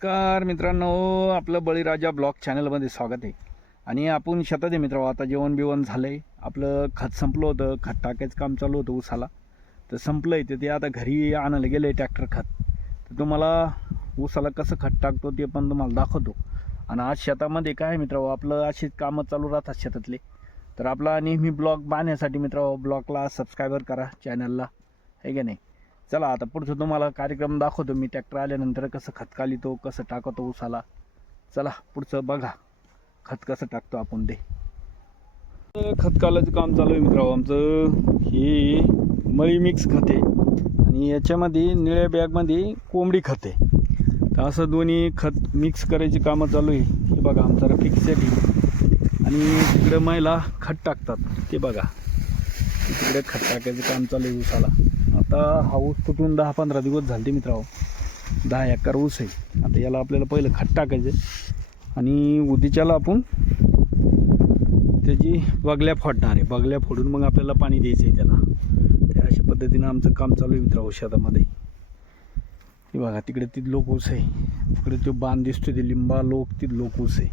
नमस्कार मित्रांनो आपलं बळीराजा ब्लॉग चॅनलमध्ये स्वागत आहे. आणि आपण शेतात आहे मित्र आता जेवण बिवण झालं आहे आपलं खत संपलं होतं खत टाकायचं काम चालू होतं उसाला तर संपलं आहे ते आता घरी आणायला गेलं आहे ट्रॅक्टर खत. तर तुम्हाला उसाला कसं खत टाकतो ते पण तुम्हाला दाखवतो. आणि आज शेतामध्ये काय मित्र आपलं अशीच कामं चालू राहतात शेतातले. तर आपला नेहमी ब्लॉग बांधण्यासाठी मित्र ब्लॉगला सबस्क्रायबर करा चॅनलला. आहे की नाही? चला आता पुढचं तुम्हाला कार्यक्रम दाखवतो. मी ट्रॅक्टर आल्यानंतर कसं खत कालितो कसं टाकतो उसाला चला पुढचं बघा. खत कसं टाकतो आपण ते. खत कालाचं काम चालू आहे मित्रांनो आमचं. हे मळी मिक्स खत आहे. आणि याच्यामध्ये निळ्या बॅगमध्ये कोंबडी खत आहे. तर असं दोन्ही खत मिक्स करायची कामं चालू आहे. हे बघा आमचा रफिक आहे. आणि तिकडं महिला खत टाकतात. ते बघा. तिकडे खत टाकायचं काम चालू आहे उसाला आता हा ऊस तुटून दहा पंधरा दिवस झाले मित्रांनो. दहा एकर ऊस आहे. आता याला आपल्याला पहिलं खत टाकायचं आहे. आणि उद्याच्याला आपण त्याची बगल्या फोडणार आहे. बगल्या फोडून मग आपल्याला पाणी द्यायचं आहे त्याला. त्या अशा पद्धतीनं आमचं काम चालू आहे मित्रांनो शेतामध्ये. ती बघा तिकडे ती लोक ऊस आहे. तिकडे तो बांध दिसतो ते लिंबा लोक ती लोक ऊस आहे.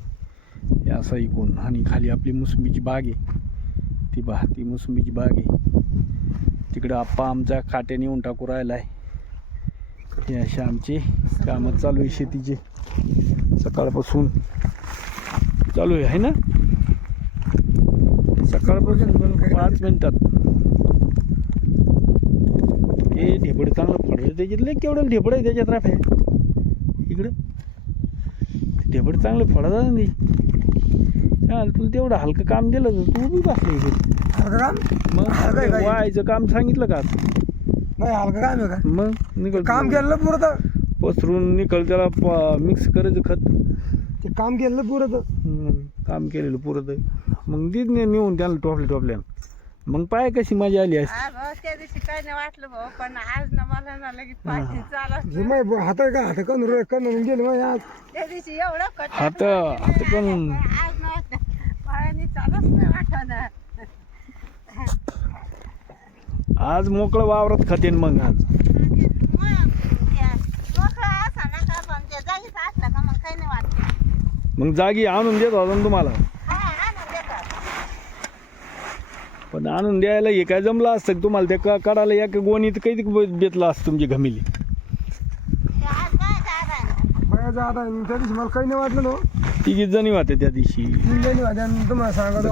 हे असं ऐकून आणि खाली आपली मोसंबीची बाग आहे. ती बा ती मोसंबीची बाग आहे. तिकडं आप्पा आमच्या काट्याने येऊन टाकू राहिला आहे हे असे आमचे कामं चालू आहे शेतीचे. सकाळपासून चालू आहे है ना? सकाळपासून पाच मिनिटात. हे ढेबड चांगलं फडलं त्याच्यातलं केवढं ढेबड आहे त्याच्यात राफ. आहे इकडं. ढेपड चांगलं फडत नाही चाल तुला तेवढं हलकं काम दिलं तर तू बी बसलं इकडे. हलकं काम मग हलकं आहे? वायचं काम सांगितलं का नाही हलकं काम आहे का? मग निकल काम केलं ना पुरं तर. पसरून निकल त्याला मिक्स करायचं खत. ते काम केलं ना पुरं तर. हम्म, काम केलेलं पुरत मग दीद ने नेऊन त्याला टोपले टोपल्या. मग पाय कशी मजा आली असती. हा भाऊ त्या दिवशी काय नाही वाटलं भाऊ पण आज ना मला ना लगेच पाठी चालत हे माय हात का? हात करून रे करून गेले आज. त्या दिवशी एवढं कट हात हात पण आज नव्हतं. पायाने चालत नाही वाटत आज मोकळं वावरात खातेन मग आज. असा मग वाटत जागी आणून देत होता तुम्हाला. हा पण आणून द्यायला हे काय जमलं असतं का तुम्हाला? ते का काढायला एका गोणीत काही बेतलं असतं तुमची घमिली. त्या दिवशी मला काही नाही वाटलं ना तिघीच जणी होते त्या दिवशी.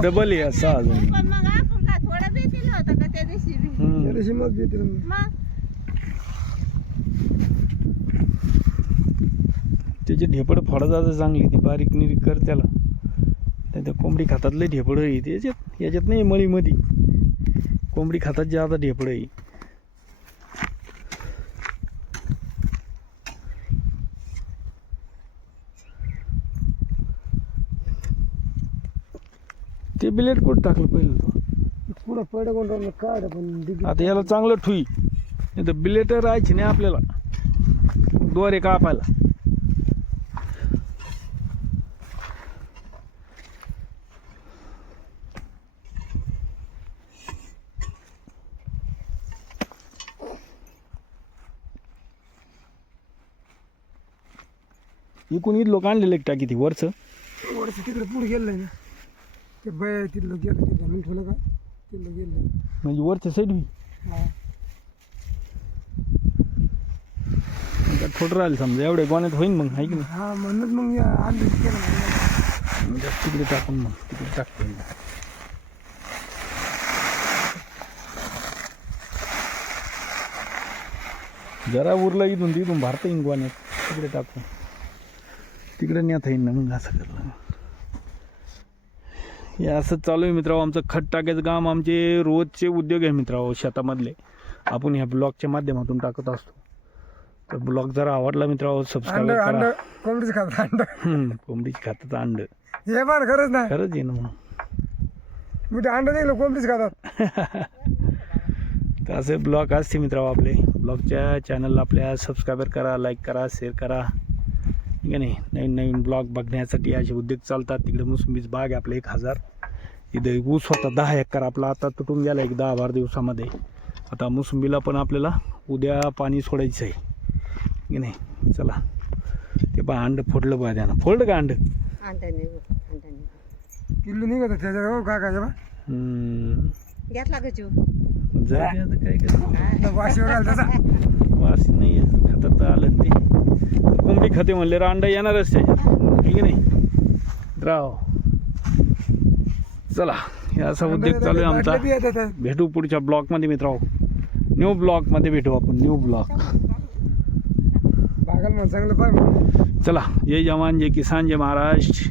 डबल आहे सहा जणी पण मग आपण काय थोडं बी दिलं होतं का त्या दिवशी दिवशी मग देते त्याचे ढेपड जातं चांगली ती बारीक निरीक कर त्याला. त्या त्या कोंबडी खातातले ढेपड आहे. त्याच्यात याच्यात नाही मळीमध्ये. कोंबडी खातात जे आता ढेपड आहे. ते बिलेट कुठं टाकलं पहिलं? तो पुढं पडे कोण राहिलं काढ पण आता याला चांगलं ठुई. नाही तर बिलेट राहायची नाही आपल्याला. दोरे कापायला. इकून इथं लोक आणलेले टाकी ती वरचं. वरचं तिकडे पुढे गेलं ना. ते बाय तिथलं गेलं ते घालून ठेवलं का? गेलं. म्हणजे वरच्या साईड हा. छोट राहील समजा एवढे गोण्यात होईन मग आहे की नाही? हा म्हणूनच मग केलं म्हणलं. म्हणजे तिकडे टाकून मग तिकडे टाकतो जरा उरलं इथून तिथून भारता येईन गोण्यात. तिकडे टाकू तिकडे नेता येईन ना मग असं करलं हे असं चालू आहे मित्रांनो आमचं खत टाकायचं काम आमचे रोजचे उद्योग आहे मित्रांनो शेतामधले. आपण ह्या ब्लॉगच्या माध्यमातून टाकत असतो. तर ब्लॉग जरा आवडला मित्रांनो सबस्क्राईब अंड करा. कोंबडीच खात अंड. हम्म, कोंबडीची खातात अंड. हे पण खरंच नाही खरंच आहे ना मग. मी ते अंड देखलं कोंबडीच खातात. तर असे ब्लॉग असते मित्रांनो आपले. ब्लॉगच्या चॅनलला आपल्या सबस्क्राईबर करा लाईक करा शेअर करा. ठीक आहे नाही नवीन नवीन ब्लॉग बघण्यासाठी असे उद्योग चालतात. तिकडे मोसंबीच बाग आहे आपलं एक हजार. इथे ऊस होता दहा एकर आपला आता तुटून गेला एक दहा बारा दिवसामध्ये. आता मोसंबीला पण आपल्याला उद्या पाणी सोडायचं आहे. की नाही चला. ते पहा अंड फोडलं पहा त्यानं. फोडलं का अंड? किल्लू निघत त्याच्यावर हो का काय हम्म. घेतला खाते म्हणले अंडा येणारच त्याच्यात आहे की नाही? राव. चला असा उद्योग चालू आहे आमचा. भेटू पुढच्या ब्लॉकमध्ये मित्र न्यू ब्लॉकमध्ये भेटू आपण न्यू ब्लॉक चला जय जवान जय किसान जय महाराष्ट्र